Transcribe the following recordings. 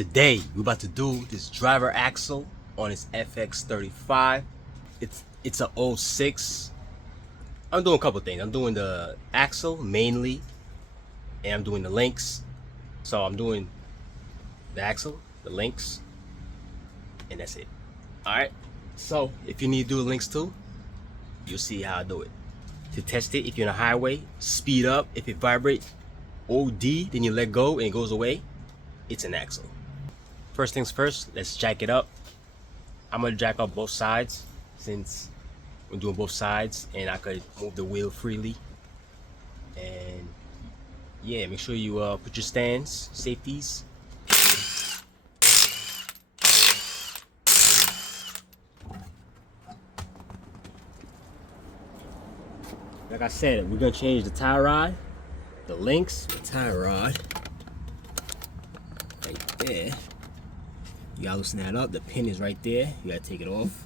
Today we're about to do this driver axle on this FX35. It's a 06. I'm doing a couple things. I'm doing the axle mainly, and I'm doing the links. So I'm doing the axle, the links, and that's it. Alright, so if you need to do the links too, you'll see how I do it. To test it, if you're on a highway, speed up. If it vibrates OD, then you let go and it goes away. It's an axle. First things first, let's jack it up. I'm gonna jack up both sides since we're doing both sides and I could move the wheel freely. And yeah, make sure you put your stands, safeties. Like I said, we're gonna change the tie rod, the links, the tie rod right there. You gotta loosen that up. The pin is right there. You gotta take it off.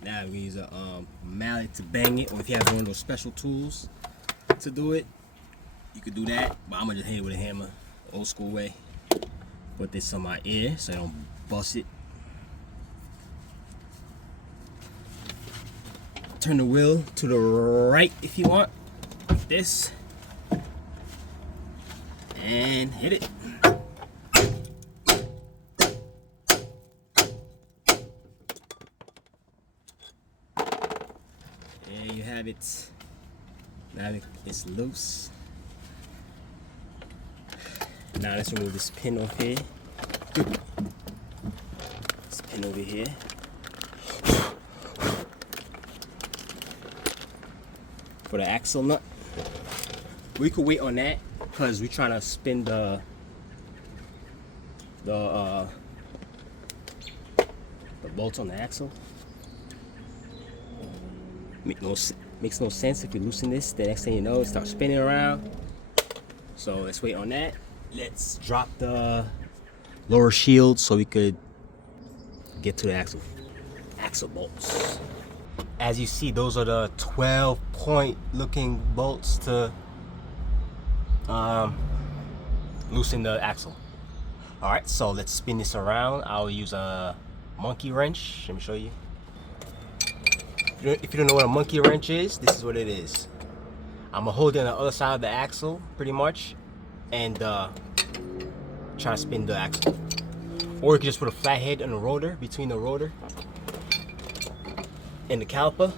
Now we use a mallet to bang it, or if you have one of those special tools to do it, you could do that. But I'm gonna just hit it with a hammer, old school way. Put this on my ear so I don't bust it. Turn the wheel to the right if you want, like this, and hit it. There you have it. Now it's loose. Now let's remove this pin off here. This pin over here. For the axle nut. We could wait on that because we're trying to spin the bolts on the axle. Makes no sense if you loosen this. The next thing you know, it starts spinning around. So let's wait on that. Let's drop the lower shield so we could get to the axle bolts. As you see, those are the 12-point looking bolts to loosen the axle. All right, so let's spin this around. I'll use a monkey wrench. Let me show you. If you don't know what a monkey wrench is, this is what it is. I'm gonna hold it on the other side of the axle, pretty much, and try to spin the axle. Or you can just put a flat head on the rotor, between the rotor and the caliper,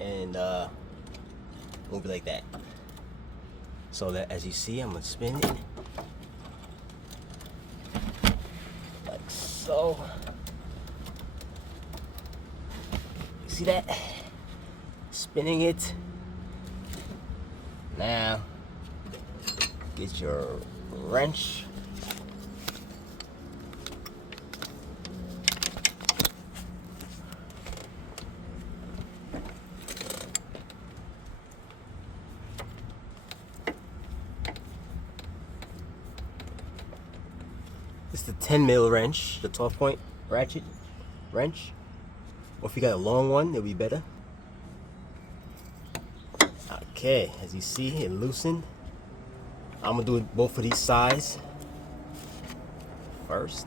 and move it like that. So that, as you see, I'm gonna spin it like so. See that? Spinning it. Now, get your wrench. It's the 10mm wrench, the 12-point ratchet wrench. Or if you got a long one, it'll be better. Okay, as you see, it loosened. I'm gonna do it both of these sides first.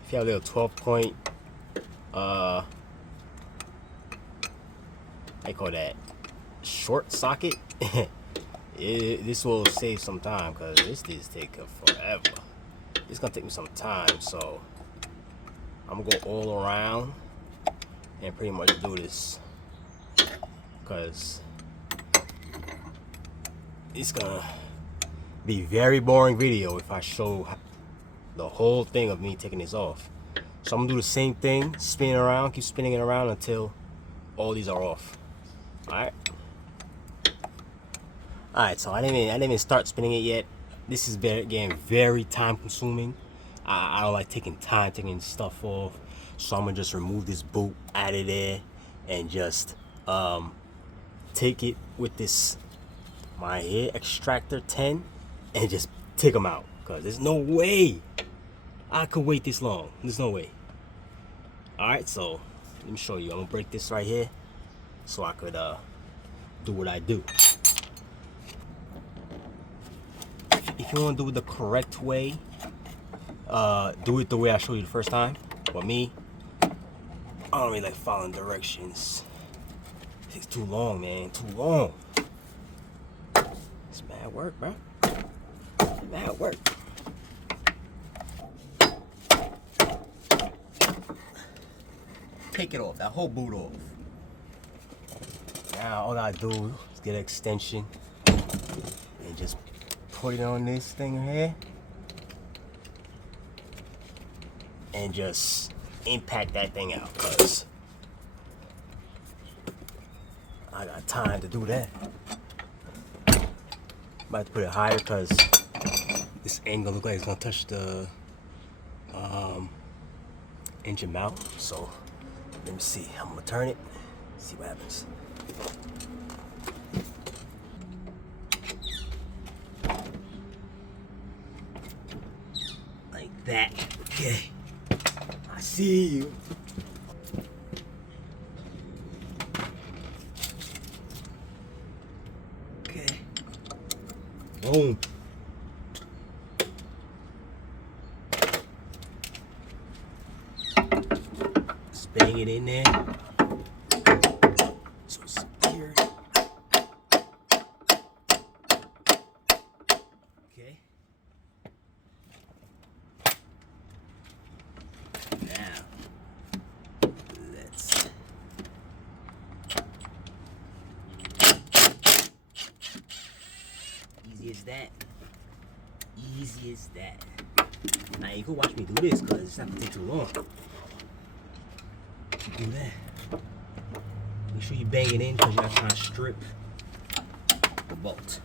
If you have a little 12-point, I call that short socket. This will save some time because this is taking forever. It's gonna take me some time, so I'm gonna go all around and pretty much do this because it's gonna be very boring video if I show the whole thing of me taking this off. So I'm gonna do the same thing, spin it around, keep spinning it around until all these are off. Alright. Alright, so I didn't even start spinning it yet. This is getting very time consuming. I don't like taking stuff off. So I'm gonna just remove this bolt out of there and just take it with this my hair extractor 10 and just take them out, because there's no way I could wait this long. There's no way. Alright, so let me show you. I'm gonna break this right here so I could do what I do. If you want to do it the correct way, do it the way I showed you the first time. But me, I don't really like following directions. It takes too long, man. Too long. It's bad work, bro. Bad work. Take it off. That whole boot off. Now all I do is get an extension and just put it on this thing here and just impact that thing out, because I got time to do that. I'm about to put it higher because this angle looks like it's gonna touch the engine mount. So let me see. I'm gonna turn it, see what happens. Like that. Okay. I see you. Okay. Boom. Just bang it in there. So it's secure. Okay. Now, let's easy as that. Easy as that. Now you can watch me do this because it's not gonna take too long. Do that. Make sure you bang it in because you're not trying to strip the bolt.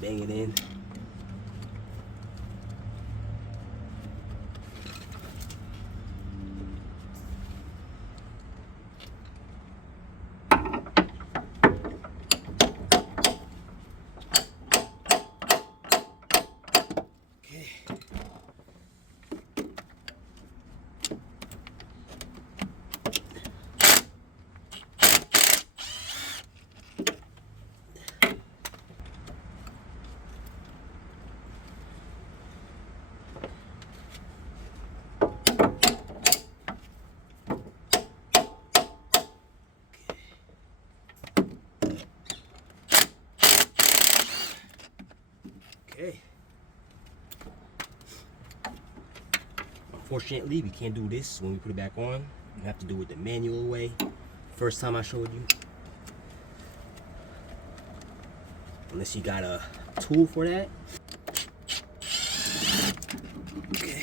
Bang it in. Okay. Unfortunately, we can't do this when we put it back on. You have to do it the manual way. First time I showed you. Unless you got a tool for that. Okay.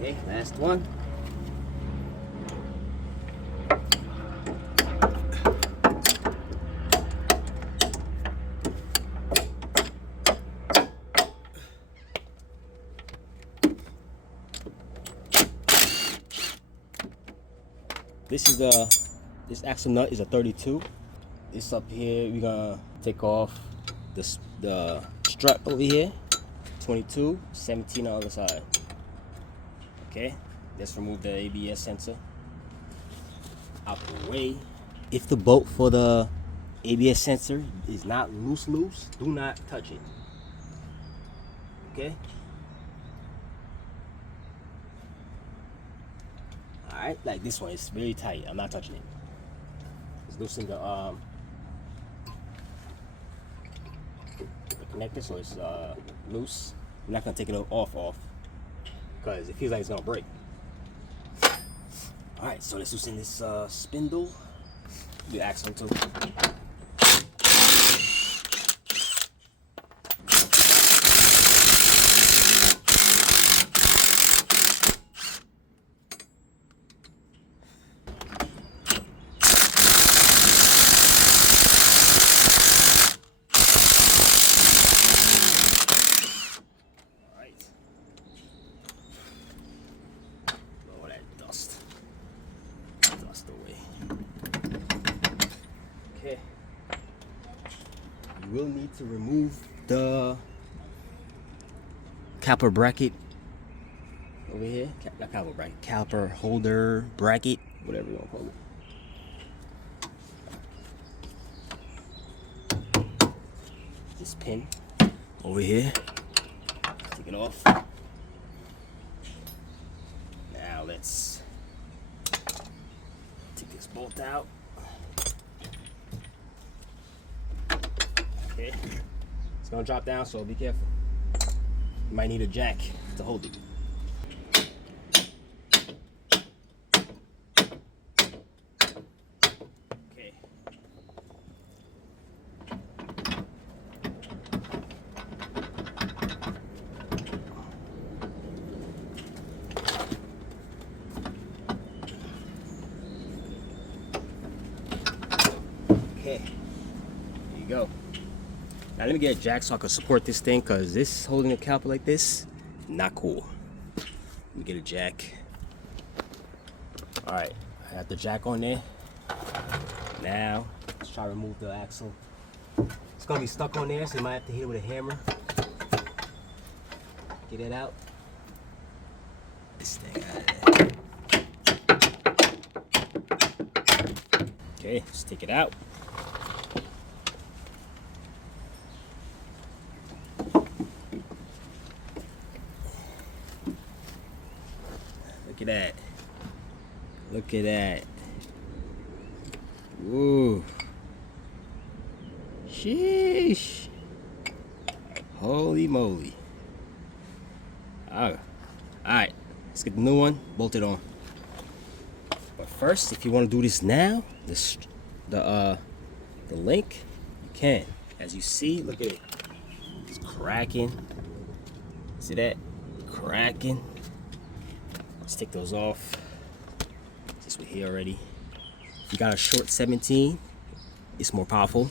Okay, last one. This axle nut is a 32. This up here, we're gonna take off the strut over here. 22, 17 on the other side. Okay, let's remove the ABS sensor out the way. If the bolt for the ABS sensor is not loose, do not touch it. Okay. Alright, like this one is very tight. I'm not touching it. Just loosen the connector so it's loose. We're not gonna take it off because it feels like it's gonna break. All right, so let's loosen this spindle. The axle too. You will need to remove the caliper bracket over here. Not caliper bracket, caliper holder bracket, whatever you want to call it. This pin over here. Take it off. Now let's take this bolt out. Okay. It's gonna drop down, so be careful. You might need a jack to hold it. Okay. Okay. There you go. Now let me get a jack so I can support this thing, because this holding a caliper like this, not cool. Let me get a jack. Alright, I got the jack on there. Now, let's try to remove the axle. It's gonna be stuck on there, so you might have to hit it with a hammer. Get it out. This thing out of there. Okay, let's take it out. Look at that. Look at that. Ooh. Sheesh. Holy moly. Alright. Let's get the new one bolted on. But first, if you want to do this now, the link, you can. As you see, look at it. It's cracking. See that? Cracking. Let's take those off. This we're here already. If you got a short 17, it's more powerful.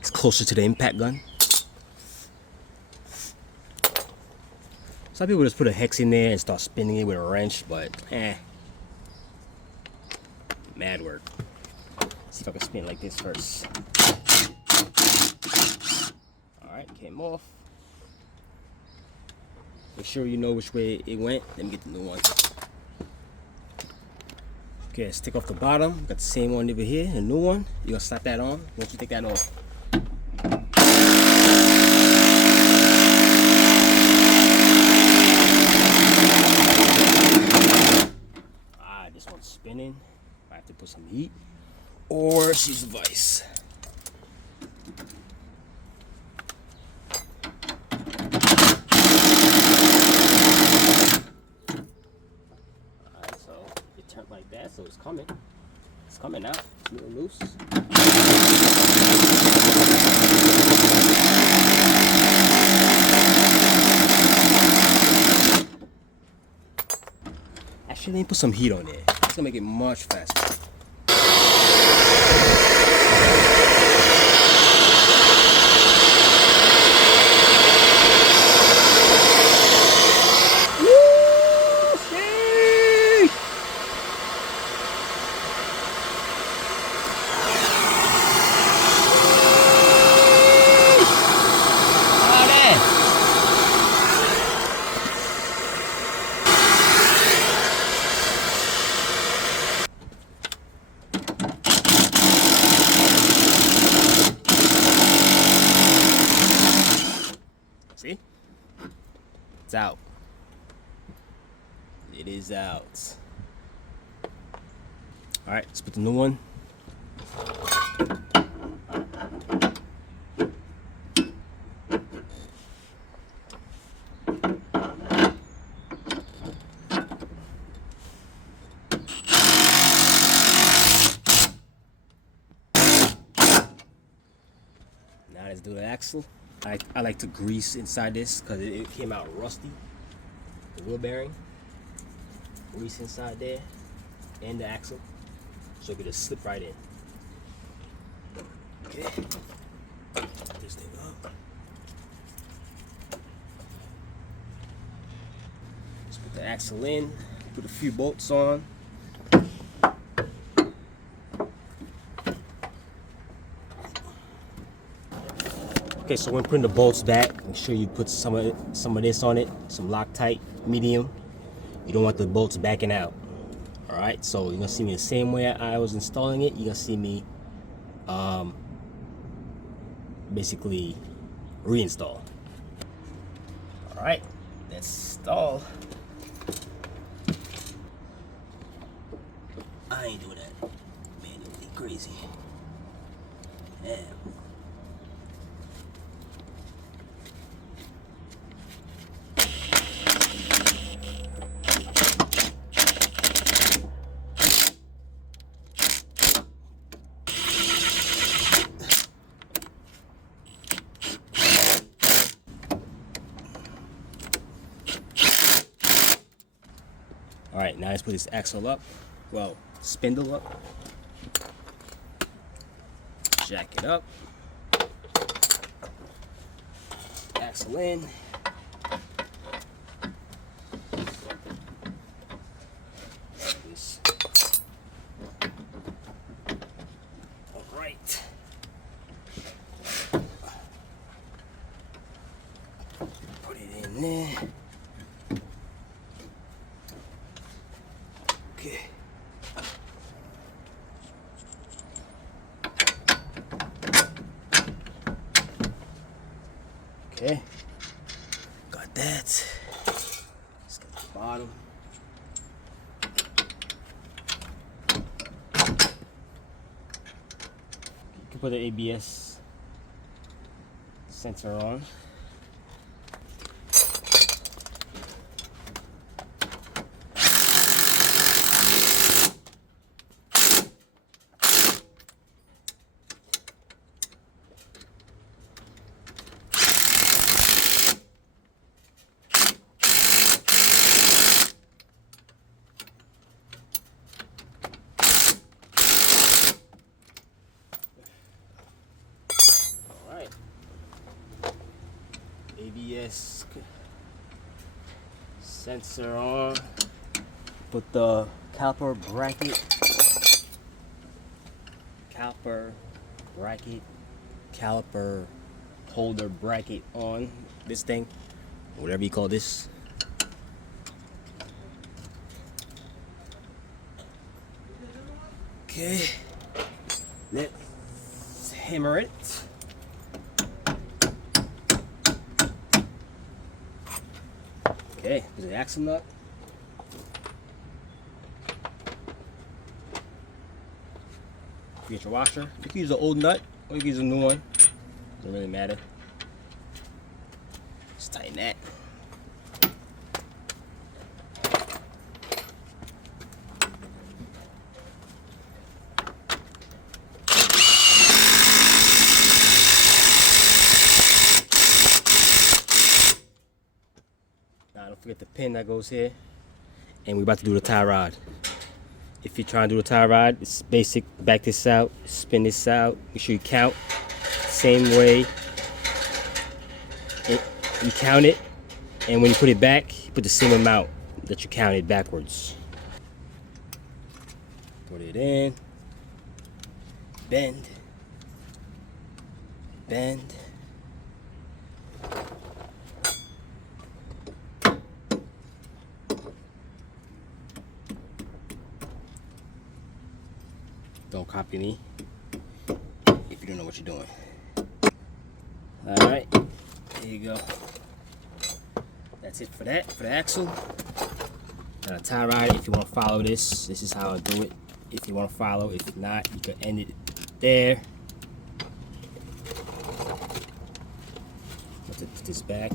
It's closer to the impact gun. Some people just put a hex in there and start spinning it with a wrench, but mad work. See if I can spin it like this first. Alright, came off. Make sure you know which way it went. Let me get the new one. Okay, let's take off the bottom. Got the same one over here, a new one. You're gonna slap that on once you take that off. This one's spinning. I have to put some heat or use the vise. Like that, so it's coming. It's coming out. It's a little loose. Actually, let me put some heat on there. It's gonna make it much faster. See? It's out. It is out. Alright, let's put the new one. let's do the axle. I like to grease inside this because it came out rusty. The wheel bearing. Grease inside there and the axle so it can just slip right in. Okay. Put this thing up. Let's put the axle in. Put a few bolts on. Okay, so when putting the bolts back, make sure you put some of this on it, some Loctite medium. You don't want the bolts backing out. All right, so you're gonna see me the same way I was installing it. You're gonna see me basically reinstall. All right, let's install. I ain't doing that manually, crazy. Yeah. All right, now let's put this axle up. Well, spindle up. Jack it up. Axle in. This. All right. Put it in there. Okay. Okay. Got that. Let's get the bottom. You can put the ABS sensor on. ABS sensor on. Put the caliper holder bracket on this thing, whatever you call this. Okay, let's hammer it. Okay, there's the axle nut. You get your washer. You can use an old nut or you can use a new one. Doesn't really matter. Just tighten that. Now don't forget the pin that goes here. And we're about to do the tie rod. If you're trying to do the tie rod, it's basic. Back this out, spin this out. Make sure you count. Same way. You count it, and when you put it back, you put the same amount that you counted backwards. Put it in. Bend. Bend. Don't copy me if you don't know what you're doing. All right, there you go. That's it for that, for the axle. Now the tie rod, if you want to follow this is how I do it. If you want to follow, if not, you can end it there. Put this back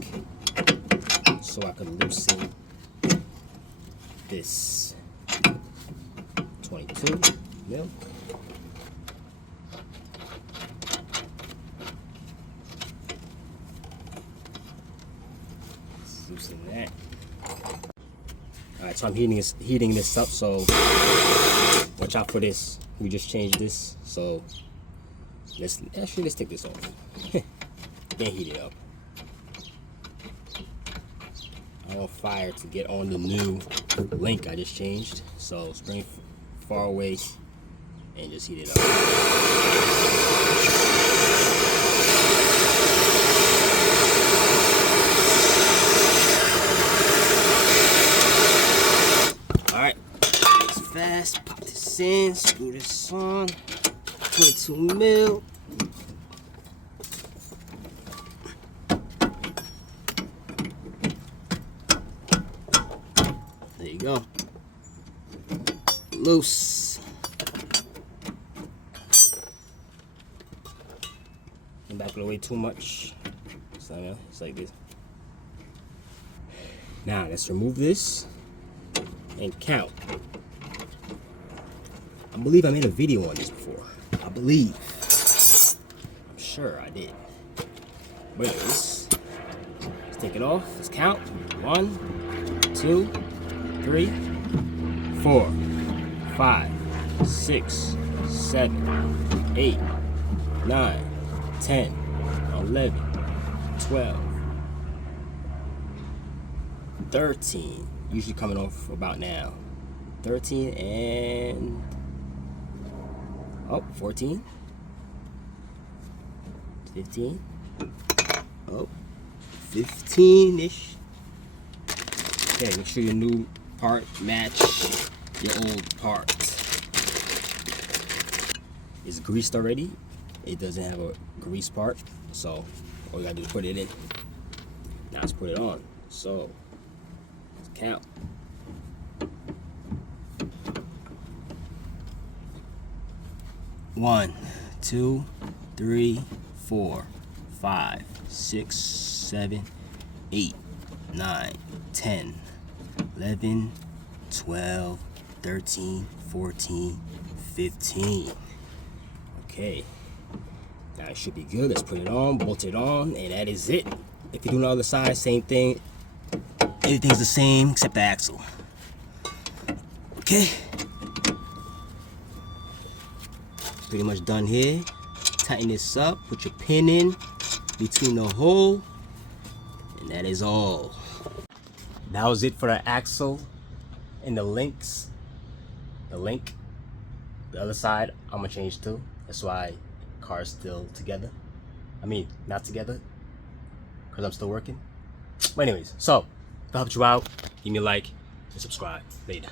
so I can loosen this 22 mil. that. Alright, so I'm heating this up, so watch out for this. We just changed this, so let's take this off. Then heat it up. I want fire to get on the new link I just changed, so bring far away and just heat it up. Alright, it's fast. Pop this in, screw this on. 22 mil. There you go. Loose. And back away too much. So it's like this. Now let's remove this and count. I believe I made a video on this before. I believe. I'm sure I did. But anyways, let's take it off. Let's count. 1, 2, 3, 4, 5, 6, 7, 8, 9, 10, 11, 12, 13. Usually coming off about now. 13 and 14, 15, 15-ish. Okay, make sure your new part match your old part. It's greased already. It doesn't have a grease part, so all you gotta do is put it in. Now let's put it on. So let's count. 1, 2, 3, 4, 5, 6, 7, 8, 9, 10, 11, 12, 13, 14, 15. Okay. Now it should be good. Let's put it on, bolt it on, and that is it. If you do the other side, same thing. Everything's the same except the axle. Okay. Pretty much done here. Tighten this up, put your pin in between the hole, and that is all. That was it for the axle and the links. The link, the other side, I'm gonna change too. That's why car's still together. I mean, not together, because I'm still working. But anyways, so if I helped you out, give me a like and subscribe. Later.